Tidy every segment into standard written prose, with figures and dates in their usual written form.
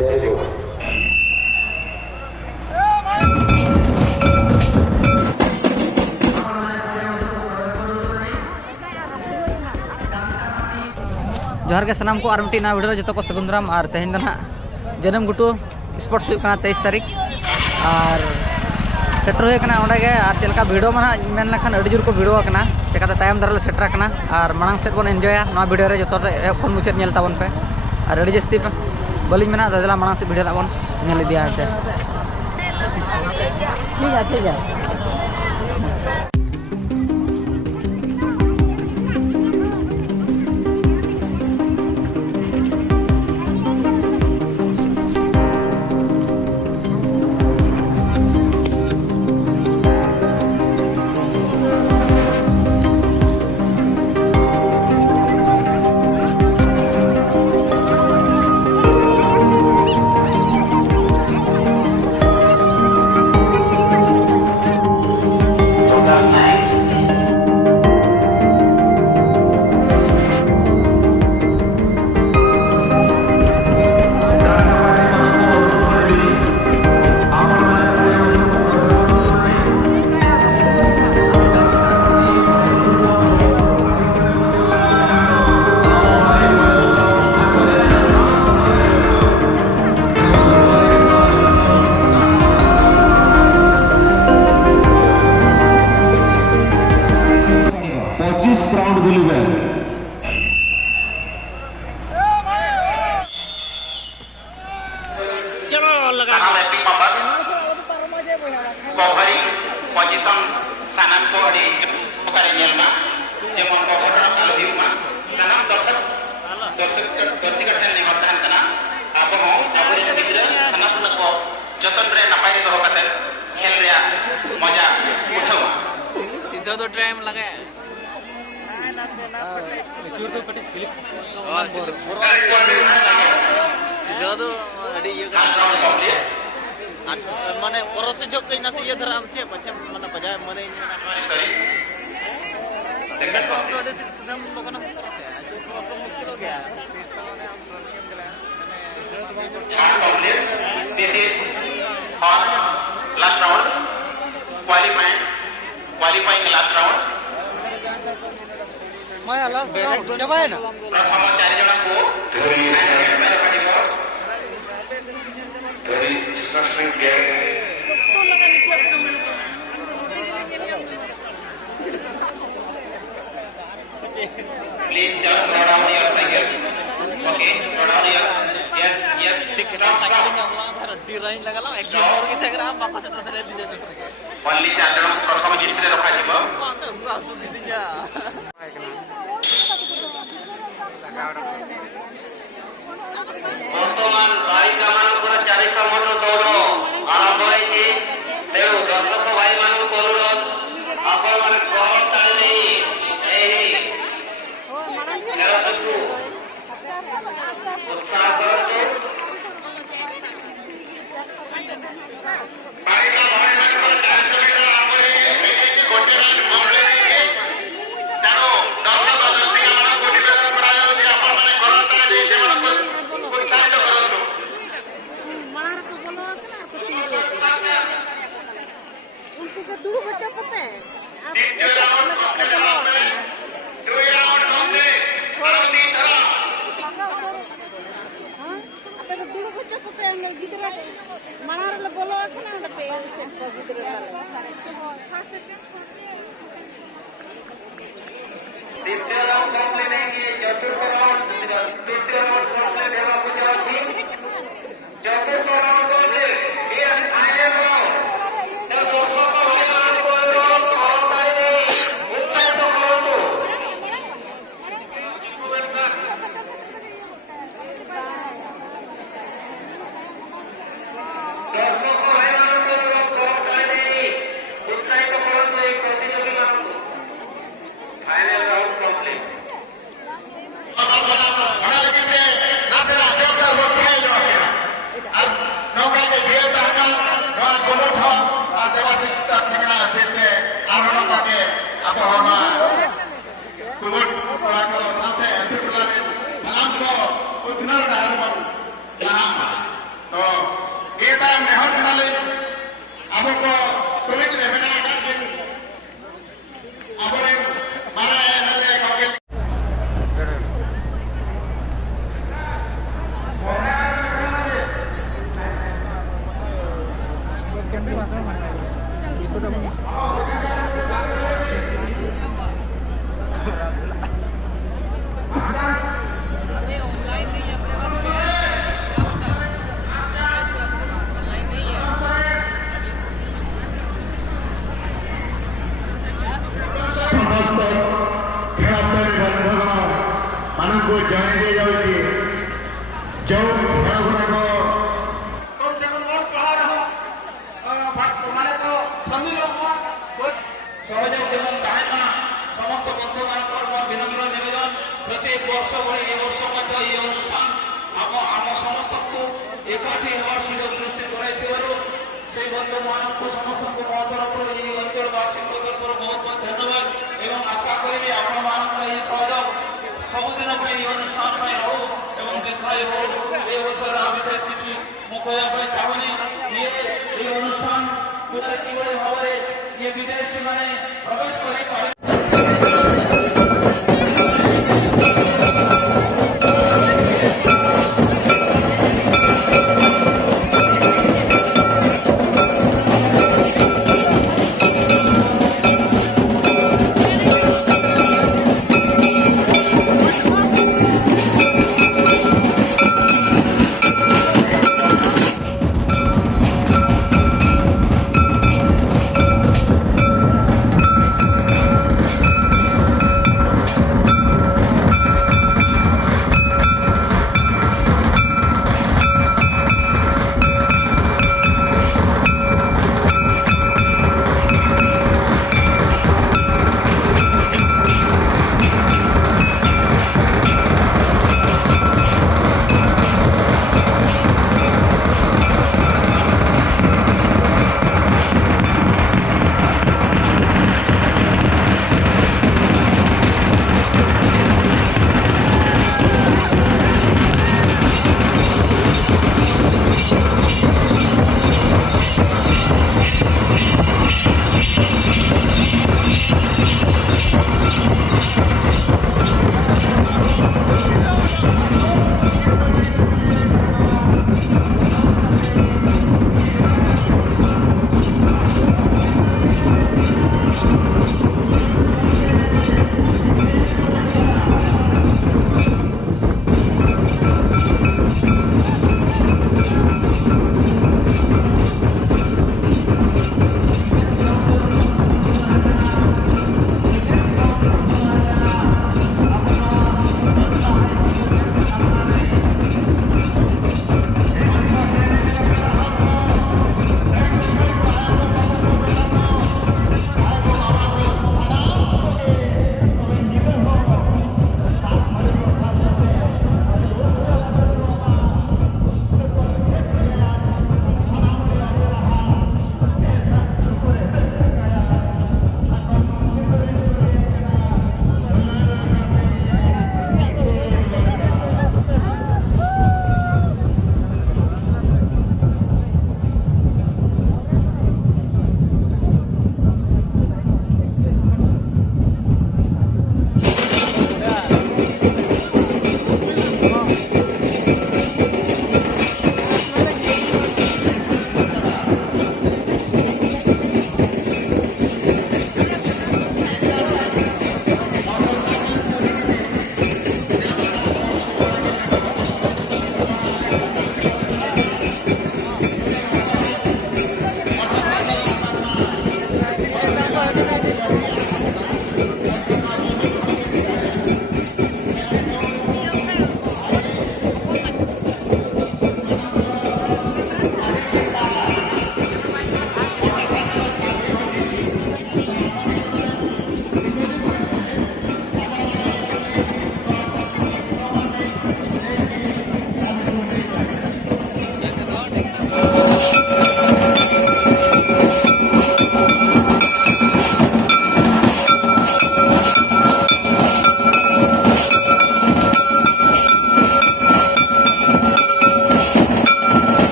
Very good. जोहार के सनाम को आर मिट्टी ना वीडियो जो को सगुंदराम और तेहन ना जन्म गुटू स्पोर्ट्स 23 तारीख और सेटर होना और चलका भिड़ो में मेन लेखान अड़ी जोर को भिड़ो चिकाते तायम दारा ले सेटर और मांग सेट बन एंजॉया वीडियो रे जो एखन मुचाद नेल ताबन पे और अड़ी जस्ती पे बलिंग मेना दादा मांग से वीडियो बन नेल इदिया है ठीक है सीधा तो टाइम लगा सीधा तो माने परस जो कहीं ना से ये धरा हमचे पछे माने बजाय माने सेकंड पास तो अडे सीधा हम लोगों ने जो क्रॉस को मुश्किल हो गया इस समय हम रनिंग दिला मैंने this is on last round qualifying last round मैं लास्ट राउंड जब है ना प्रथम 4 जन को very structuring game please just slow down your cycles okay slow down your yes ticket cycling हमला धर डी लाइन लगाला एक और की थेगरा बापा से धरे दिजे only 4 जन को प्रथम जिनिस रे रखा जिवो माते रासु दिदिया ବର୍ତ୍ତମାନ ବାଳିକା ମାନଙ୍କର 400 ମିଟର ଦୌଡ଼ ଆରମ୍ଭ ହୋଇଛି ତେଣୁ ଦର୍ଶକ ଭାଇମାନଙ୍କୁ ଅନୁରୋଧ ଆପଣମାନେ ପ୍ରବଳ ତାଳି ଦେଇ ଏହି ଖେଳକୁ ଉତ୍ସାହ କରନ୍ତୁ ବାଳିକା ଭାଇମାନଙ୍କର 400 ମିଟର ଆରମ୍ଭ ହୋଇଛି ଗୋଟିଏ ରାଉଣ୍ଡ କମ୍ପ୍ଲିଟ୍ ହୋଇଛି ତେଣୁ ଦର୍ଶକ ଦର୍ଶିକାମାନଙ୍କୁ ନିବେଦନ କରାଯାଉଛି ଆପଣମାନେ ଘର ତାଳି ଦେଇ ସେମାନଙ୍କୁ उत्साहित करନ୍ତୁ उनको का दो बच्चा पता है आप दो बच्चा पता है अंदर गिदरा मनार ले बोलो ना ना पे से गिदरा द्वितीय राउंड कंप्लीट होगी चतुर्थ राउंड तृतीय राउंड कंप्लीट हेबाकु जाउछि चतुर्थ राउंड कंप्लीट ये फाइनल राउंड दस वर्षों को भाइମାନଙ୍କୁ अनुरोध करताई देई उत्साहित करନ୍ତୁ दर्शक भाइମାନଙ୍କୁ अनुरोध करताई देई उत्साहित करନ୍ତୁ ଏହି ପ୍ରତିଯୋଗୀମାନଙ୍କୁ फाइनल राउंड कंप्लीट तायम नेहर बनाले अब को तुमिक रे बना दिन अबरे मारा एमएलए काके समस्त खेलाप्रेमी बंधुगण मानक जन दी जाऊँगी जो खेल गुड़ाक माने तो समी लोग सहयोग एवं ताहेना समस्त बंधु मान विनम्र निवेदन प्रत्येक वर्ष भली ए वर्ष ये अनुष्ठान आम आम समस्त को एकाठी हमार सुयोग सृष्टि कराई से बंधु मान समस्त को मो तरफ ये अंचलवासी तरफ बहुत बहुत धन्यवाद एवं आशा करी आपण मान सहयोग सबुदिन ये अनुष्ठान रो एवं दीर्घायु हो ये विषय विशेष किसी मुझे चाहूनी ये अनुष्ठान किभली भाव ये विदेशी मैंने प्रवेश कर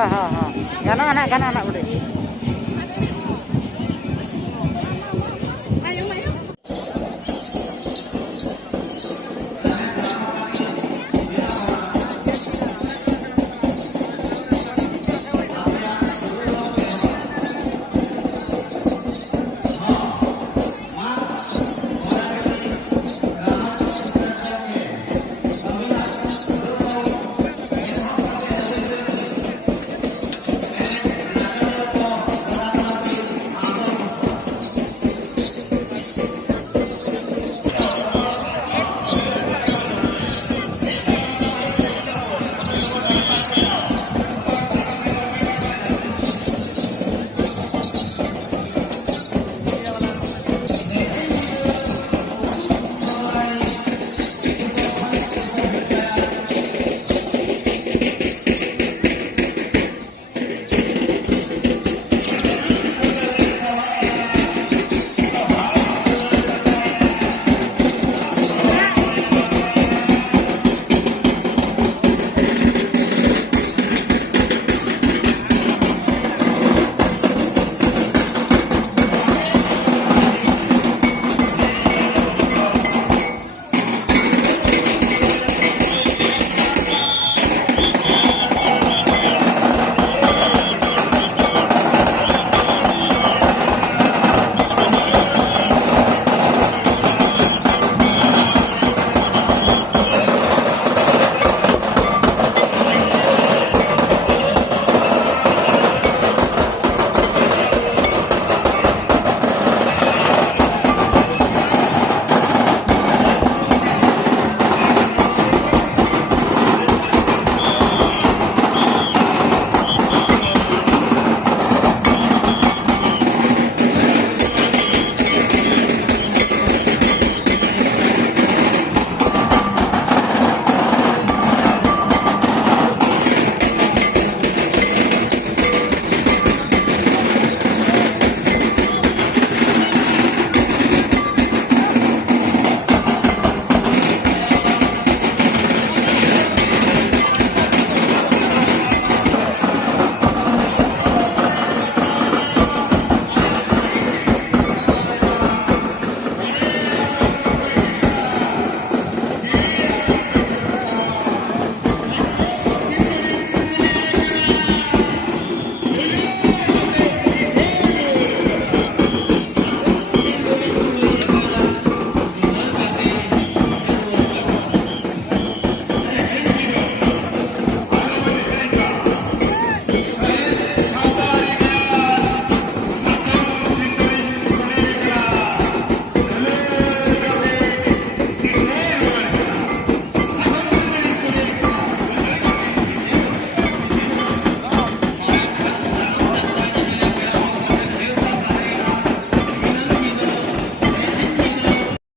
हाँ हाँ हाँ गाना ना बुढ़े